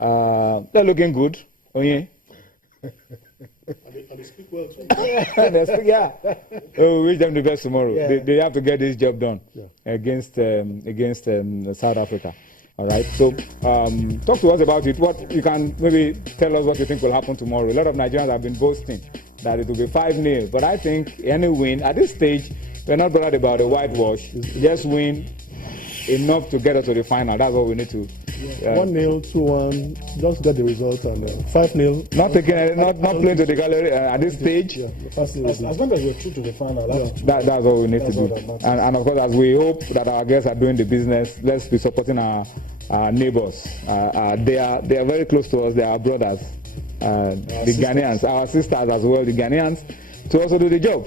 They're looking good. Oh, yeah. And they speak well too. Yeah. We wish them the best tomorrow. Yeah. They have to get this job done against South Africa. All right. So talk to us about it. What you can maybe tell us what you think will happen tomorrow. A lot of Nigerians have been boasting that it will be 5-0, but I think any win at this stage, we're not bothered about a whitewash. Just win enough to get us to the final. That's what we need to. 1-0, 2-1, just get the result, and 5-0. Not playing to the gallery at this stage. Yeah, as long as we're true to the final, that's what we need to do. And of course, as we hope that our guests are doing the business, let's be supporting our neighbors. They are very close to us. They are our brothers, the Ghanaians, our sisters as well, the Ghanaians, to also do the job.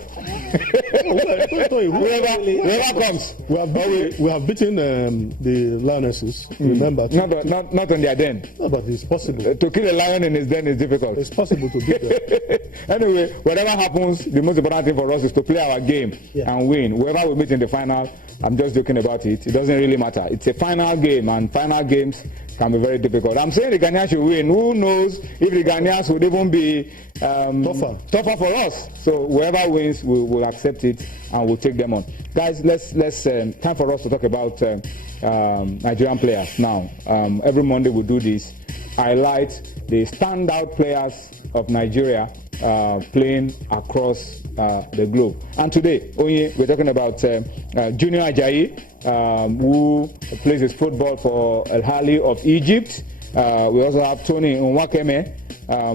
Whoever comes. We have beaten the Lionesses, remember? Not on their den. No, but it's possible. To kill a lion in his den is difficult. It's possible to beat them. Anyway, whatever happens, the most important thing for us is to play our game and win. Whoever we meet in the final, I'm just joking about it. It doesn't really matter. It's a final game, and final games can be very difficult. I'm saying the Ghanaians should win. Who knows if the Ghanaians would even be tougher for us? So whoever wins, we'll accept it and we'll take them on. Guys, let's time for us to talk about Nigerian players now. Every Monday we do this. Highlight the standout players of Nigeria playing across the globe. And today, we're talking about Junior Ajayi, who plays his football for Al Ahly of Egypt. We also have Tony Nwakeme,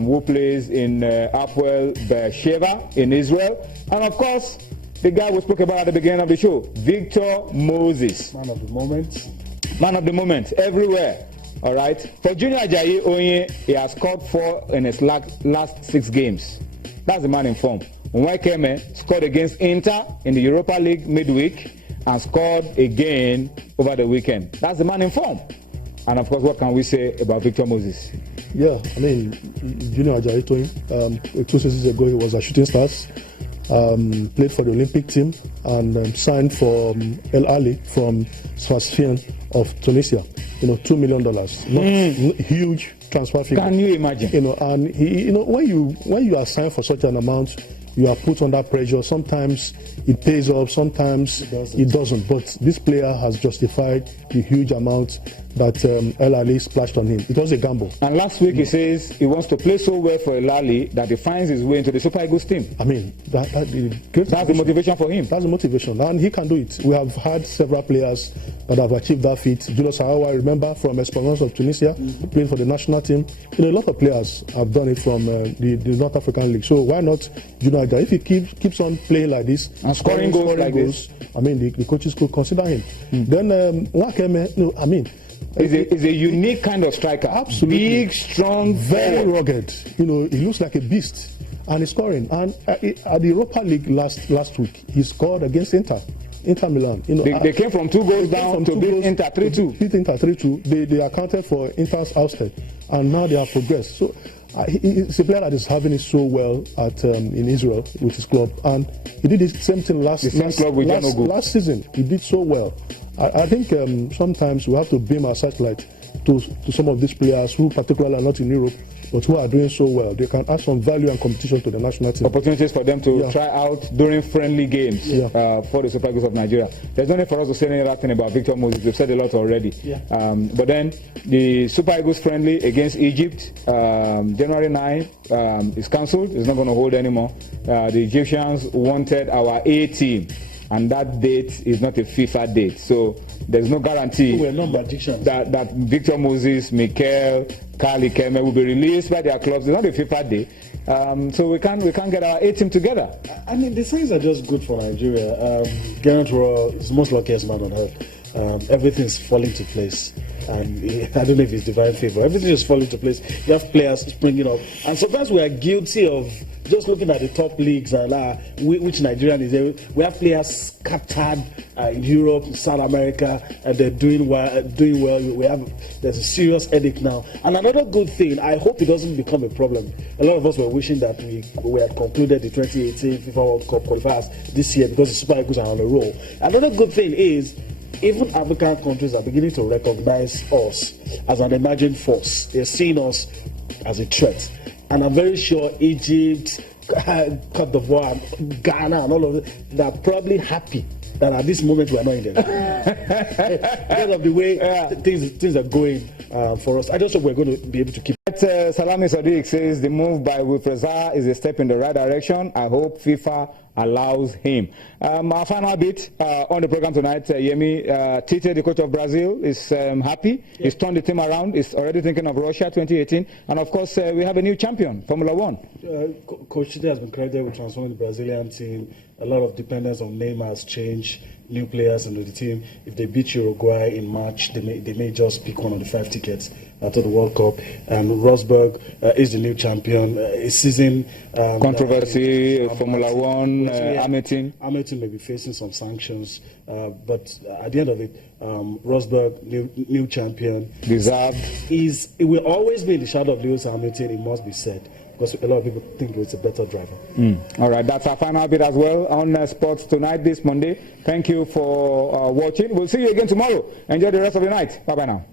who plays in Hapoel Beersheva in Israel. And of course, the guy we spoke about at the beginning of the show, Victor Moses. Man of the moment. Man of the moment, everywhere. All right. For Junior Ajayi, he has scored 4 in his last 6 games. That's the man in form. Nwakeme scored against Inter in the Europa League midweek and scored again over the weekend. That's the man in form. And of course, what can we say about Victor Moses? Yeah, I mean, Junior Ajayi, 2 seasons ago, he was at Shooting Stars, played for the Olympic team, and signed for Al Ahly from Sfaxien of Tunisia. $2 million, not huge transfer figure. Can you imagine? And he, when you are signed for such an amount, you are put under pressure. Sometimes it pays off, sometimes it doesn't. But this player has justified the huge amount that Al Ahly splashed on him. It was a gamble. And last week he says he wants to play so well for Al Ahly that he finds his way into the Super Eagles team. I mean, that's the motivation for him. That's the motivation, and he can do it. We have had several players that have achieved that feat. Julius Ahawa, I remember, from Esperance of Tunisia, playing for the national team. A lot of players have done it from the North African League. So why not Junior Ajayi? If he keeps on playing like this and scoring goals like this, I mean, the coaches could consider him. Then Nwakeme, I mean, is a unique kind of striker. Absolutely. Big, strong, very rugged. He looks like a beast. And he's scoring. And at the Europa League last week, he scored against Inter Milan. They came from 2 goals down to beat Inter 3-2. Beat Inter 3-2. They accounted for Inter's ousted. And now they have progressed. So he's a player that is having it so well in Israel with his club. And he did the same thing last season. He did so well. I think sometimes we have to beam our searchlight to some of these players who particularly are not in Europe, but who are doing so well. They can add some value and competition to the national team. Opportunities for them to try out during friendly games for the Super Eagles of Nigeria. There's no need for us to say any other thing about Victor Moses. We've said a lot already. But then the Super Eagles friendly against Egypt, January 9, is cancelled. It's not going to hold anymore. The Egyptians wanted our A team. And that date is not a FIFA date. So there's no guarantee that Victor Moses, Mikel, Kali Keme will be released by their clubs. It's not a FIFA day. So we can't get our A team together. I mean, the signs are just good for Nigeria. Gernot Rohr is the most luckiest man on earth. Everything's falling to place. And I don't know if it's divine favor. Everything is falling to place. You have players springing up. And sometimes we are guilty of just looking at the top leagues and which Nigerian is there. We have players scattered in Europe, South America, and they're doing well. There's a serious headache now. And another good thing, I hope it doesn't become a problem. A lot of us were wishing that we had concluded the 2018 FIFA World Cup qualifiers this year because the Super Eagles are on a roll. Another good thing is even African countries are beginning to recognize us as an emerging force. They're seeing us as a threat. And I'm very sure Egypt, Cote d'Ivoire, Ghana, and all of them, they're probably happy that at this moment we are not in there. Because of the way things are going for us. I just hope we're going to be able to keep. Salami Sadiq says the move by Wilfred is a step in the right direction. I hope FIFA allows him. Our final bit on the program tonight, Yemi Tite, the coach of Brazil, is happy. Yeah. He's turned the team around. He's already thinking of Russia 2018. And of course, we have a new champion, Formula One. Coach Tite has been credited with transforming the Brazilian team. A lot of dependence on Neymar has changed. New players into the team. If they beat Uruguay in March, they may just pick one of the 5 tickets to the World Cup. And Rosberg is the new champion. A season controversy, Formula One, Hamilton. Hamilton may be facing some sanctions, but at the end of it, Rosberg, new champion, deserved. It will always be in the shadow of Lewis Hamilton. It must be said. Because a lot of people think it's a better driver. All right, that's our final bit as well on Sports Tonight this Monday. Thank you for watching. We'll see you again tomorrow. Enjoy the rest of the night. Bye-bye now.